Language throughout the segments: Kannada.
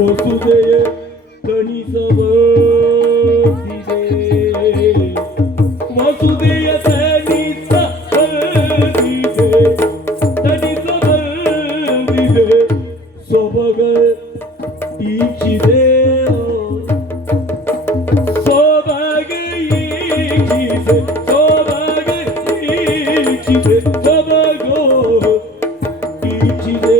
ವಸುದೆಯ ತಣಿಸಬರ್ತಿದೆ ವಸುದೆಯ ತಣಿಸಬರ್ತಿದೆ ಸೊಬಗ ಈಚಿದೆ ಸೊಬಗ ಈಚಿದೆ ಸೊಬಗ ಈಚಿದೆ ಸೊಬಗೋ ಈಚಿದೆ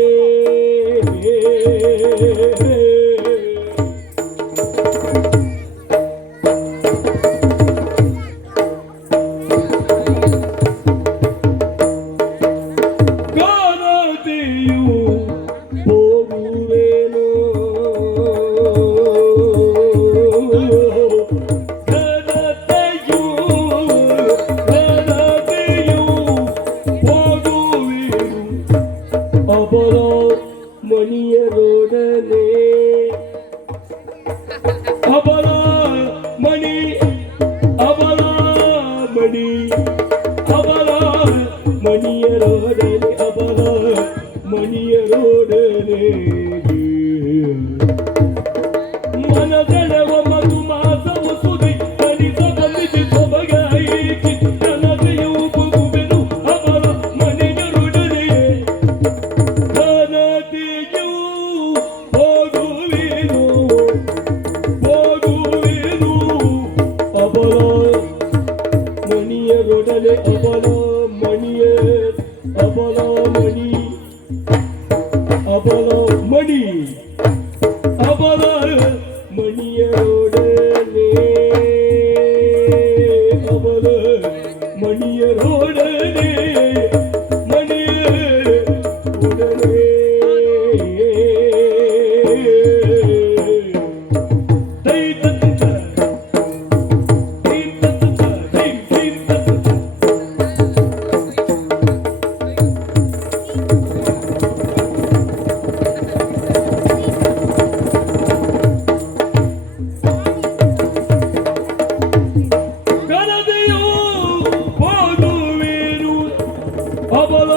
ಮಣಿಯರೊಡನೆ ಅಬಲ ಮಣಿ ಅಬಲ ಮಣಿ ಅಬಲ ಮಣಿಯರೊಡನೆ ಅಬಲ ಮಣಿಯರೊಡನೆ ಮನದೆಳೆವ ಮಧುಮಾಸವು ಸುದಿ ತಣಿಸ ಬಂದಿದೆ ಸೊಬಗಾಯಿಸಿ ನನಗೆಯೂ ಬುಗುವೆನು ಅಬಲ ಮಣಿಯರೊಡನೆ ಮಣಿಯರೊಡನೆ ಅಬಲ ಮಣಿಯ ಅಬಲ ಮಣಿ ಅಬಲ ಮಣಿ ಅಬಲ ಮಣಿಯರೊಡನೆ ಅಬಲ ಮಣಿಯರೊಡನೆ ಅಬಲ